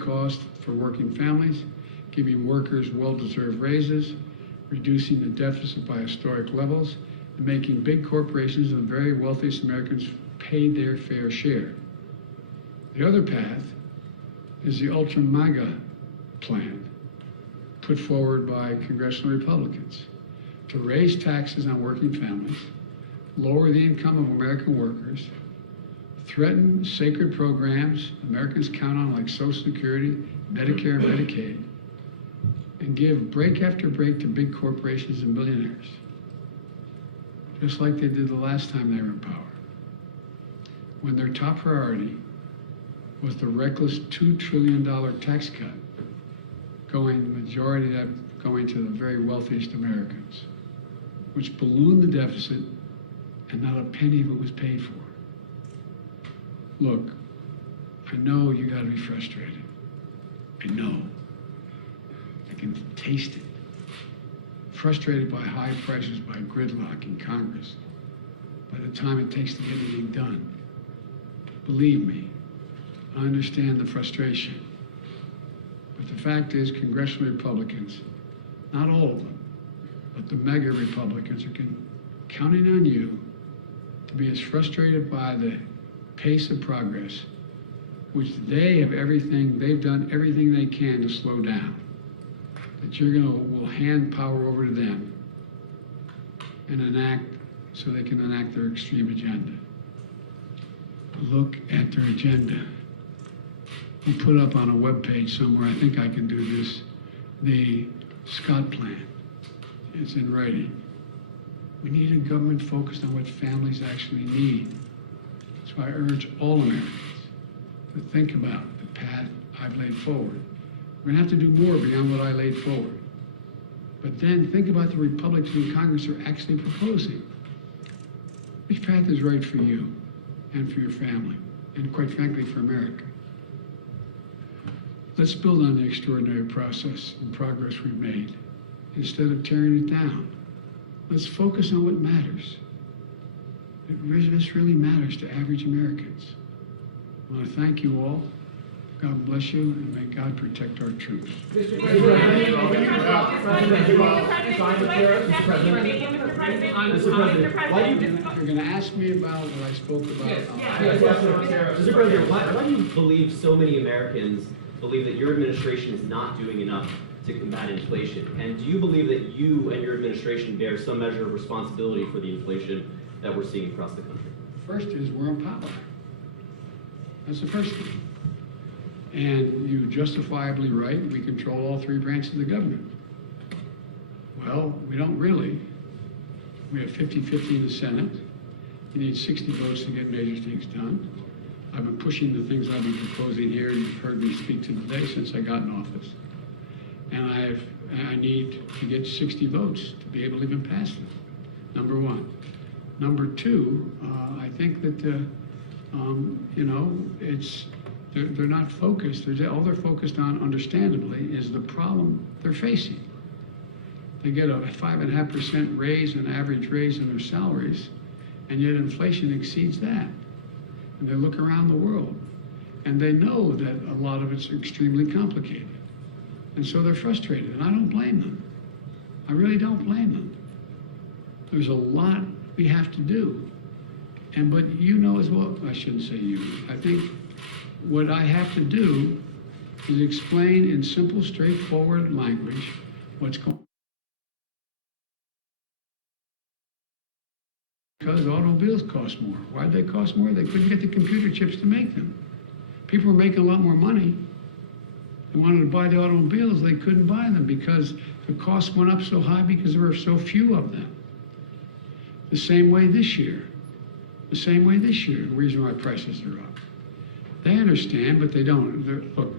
cost for working families, giving workers well-deserved raises, reducing the deficit by historic levels, and making big corporations and the very wealthiest Americans pay their fair share. The other path is the ultra MAGA plan put forward by congressional Republicans to raise taxes on working families, lower the income of American workers, threaten sacred programs Americans count on like Social Security, Medicare, and Medicaid, and give break after break to big corporations and billionaires, just like they did the last time they were in power, when their top priority was the reckless $2 trillion tax cut, going, the majority of that going to the very wealthiest Americans, which ballooned the deficit and not a penny of it was paid for. Look, I know you gotta be frustrated. I know. I can taste it. Frustrated by high prices, by gridlock in Congress, by the time it takes to get anything done. Believe me, I understand the frustration. But the fact is, congressional Republicans, not all of them, but the mega Republicans are counting on you to be as frustrated by the pace of progress, which they've done everything they can to slow down, that will hand power over to them and enact, so they can enact their extreme agenda. Look at their agenda. We put up on a webpage somewhere, I think I can do this, the Scott Plan. It's in writing. We need a government focused on what families actually need. So I urge all Americans to think about the path I've laid forward. We're gonna have to do more beyond what I laid forward. But then think about the Republicans in Congress are actually proposing. Which path is right for you and for your family, and quite frankly, for America? Let's build on the extraordinary process and progress we've made instead of tearing it down. Let's focus on what matters. This really matters to average Americans. I want to thank you all. God bless you, and may God protect our troops. Mr. President, You're going to ask me about what I spoke about. Mr. President, why do you believe so many Americans believe that your administration is not doing enough to combat inflation? And do you believe that you and your administration bear some measure of responsibility for the inflation that we're seeing across the country? First is we're in power. That's the first thing. And you're justifiably right, we control all three branches of the government. Well, we don't really. We have 50-50 in the Senate. You need 60 votes to get major things done. I've been pushing the things I've been proposing here, and you've heard me speak to today since I got in office. And I need to get 60 votes to be able to even pass them, number one. Number two, I think that, they're not focused. All they're focused on, understandably, is the problem they're facing. They get a 5.5% raise, an average raise in their salaries, and yet inflation exceeds that. And they look around the world, and they know that a lot of it's extremely complicated. And so they're frustrated, and I don't blame them. I really don't blame them. There's a lot we have to do. But you know as well, I shouldn't say you, I think what I have to do is explain in simple, straightforward language what's going on. Because automobiles cost more. Why'd they cost more? They couldn't get the computer chips to make them. People were making a lot more money. They wanted to buy the automobiles, they couldn't buy them because the cost went up so high because there were so few of them. The same way this year. The same way this year, the reason why prices are up. They understand, but they don't. Look,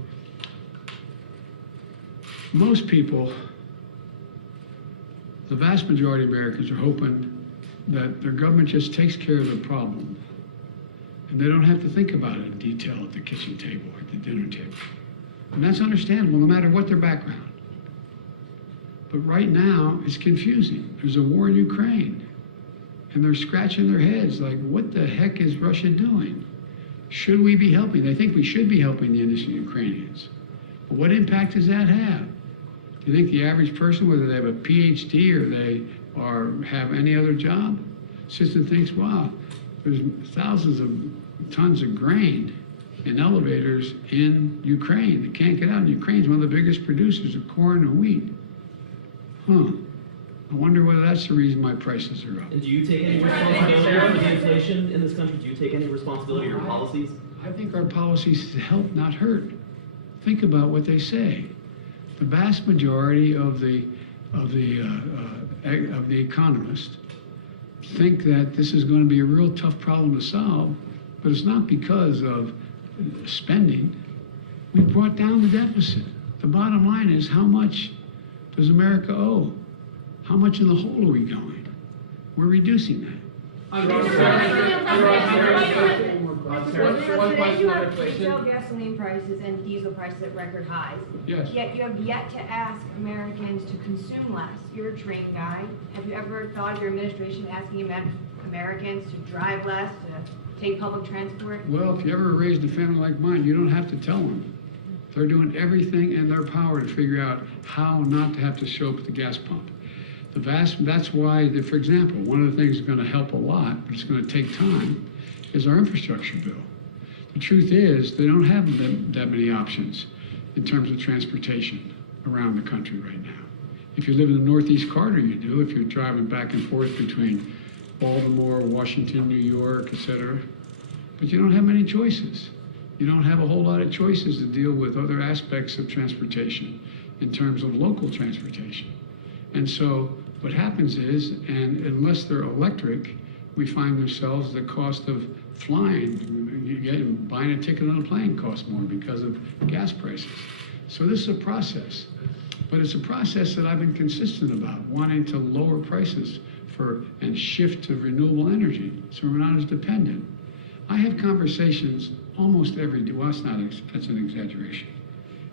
most people, the vast majority of Americans are hoping that their government just takes care of the problem and they don't have to think about it in detail at the kitchen table or at the dinner table. And that's understandable, no matter what their background. But right now, it's confusing. There's a war in Ukraine, and they're scratching their heads like, what the heck is Russia doing? Should we be helping? They think we should be helping the innocent Ukrainians. But what impact does that have? Do you think the average person, whether they have a PhD or they have any other job, sits and thinks, wow, there's thousands of tons of grain in elevators in Ukraine that can't get out. And Ukraine's one of the biggest producers of corn and wheat. I wonder whether that's the reason why prices are up. And do you take any responsibility for the inflation in this country? Do you take any responsibility for your policies? I think our policies help, not hurt. Think about what they say. The vast majority of the economists think that this is going to be a real tough problem to solve, but it's not because of spending. We brought down the deficit. The bottom line is, how much does America owe? How much in the hole are we going? We're reducing that. Today you have retail gasoline prices and diesel prices at record highs. Yes. Yet you have yet to ask Americans to consume less. You're a train guy. Have you ever thought of your administration asking Americans to drive less, to take public transport? Well, if you ever raised a family like mine, you don't have to tell them. They're doing everything in their power to figure out how not to have to show up at the gas pump. That's why, for example, one of the things that's going to help a lot, but it's going to take time, is our infrastructure bill. The truth is, they don't have that many options in terms of transportation around the country right now. If you live in the Northeast Corridor, you do. If you're driving back and forth between Baltimore, Washington, New York, etc. But you don't have many choices. You don't have a whole lot of choices to deal with other aspects of transportation in terms of local transportation. And so what happens is, and unless they're electric, we find ourselves the cost of flying, buying a ticket on a plane costs more because of gas prices. So this is a process, but it's a process that I've been consistent about, wanting to lower prices and shift to renewable energy so we're not as dependent. I have conversations almost every day, well, that's an exaggeration,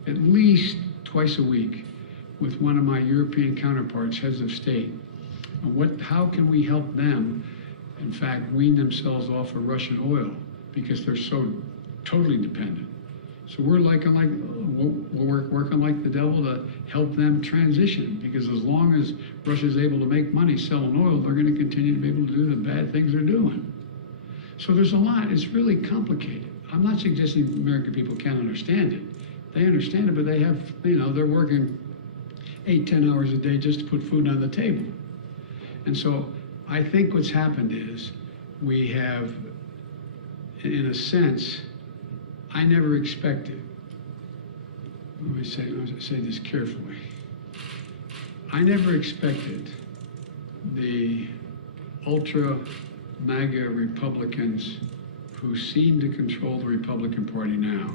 at least twice a week with one of my European counterparts, heads of state, on how can we help them, in fact, wean themselves off of Russian oil because they're so totally dependent. So we're working like the devil to help them transition, because as long as Russia's able to make money selling oil, they're going to continue to be able to do the bad things they're doing. So there's a lot. It's really complicated. I'm not suggesting American people can't understand it. They understand it, but they have, they're working 8-10 hours a day just to put food on the table. And so I think what's happened is we have, in a sense, I never expected, let me say this carefully. I never expected the ultra MAGA Republicans who seem to control the Republican Party now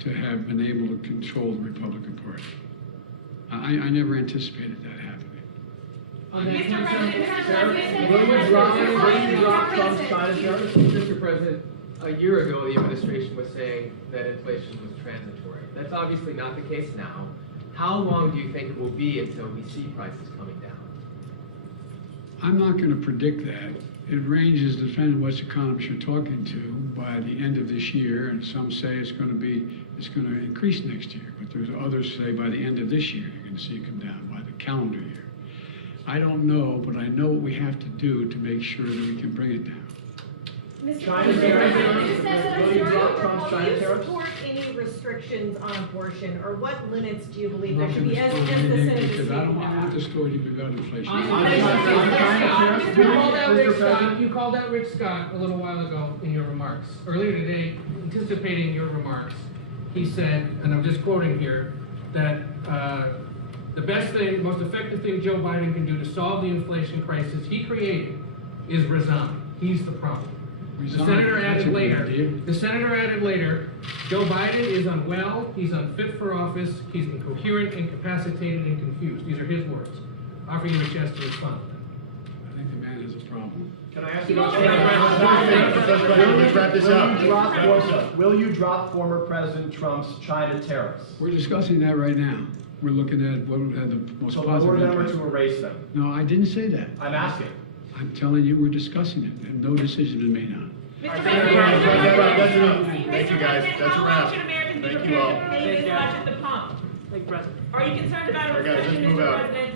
to have been able to control the Republican Party. I never anticipated that happening. Mr. President, a year ago, the administration was saying that inflation was transitory. That's obviously not the case now. How long do you think it will be until we see prices coming down? I'm not going to predict that. It ranges depending on which economists you're talking to by the end of this year, and some say it's going to increase next year, but there's others say by the end of this year you're going to see it come down by the calendar year. I don't know, but I know what we have to do to make sure that we can bring it down. Mr. President, will you support any restrictions on abortion, or what limits do you believe there should be, as the Senate is Because I don't want the story to be about inflation. You called out Rick Scott a little while ago in your remarks. Earlier today, anticipating your remarks, he said, and I'm just quoting here, that the best thing, most effective thing Joe Biden can do to solve the inflation crisis he created is resign. He's the problem. The senator added later, Joe Biden is unwell, he's unfit for office, he's incoherent, incapacitated, and confused. These are his words. Offering you a chance to respond to them. I think the man has a problem. Can I ask you will you drop former President Trump's China tariffs? We're discussing that right now. We're looking at what had the most positive So impact. to erase them? No, I didn't say that. I'm asking. I'm telling you, we're discussing it, and no decision has been made on it. Mr. President, Thank you, guys. That's a wrap. how long should Americans to be Thank you prepared all. to pay Thanks, this guys. much at the pump? Thank you, President. Are you concerned about a All right, guys, recession, let's move Mr. out. President?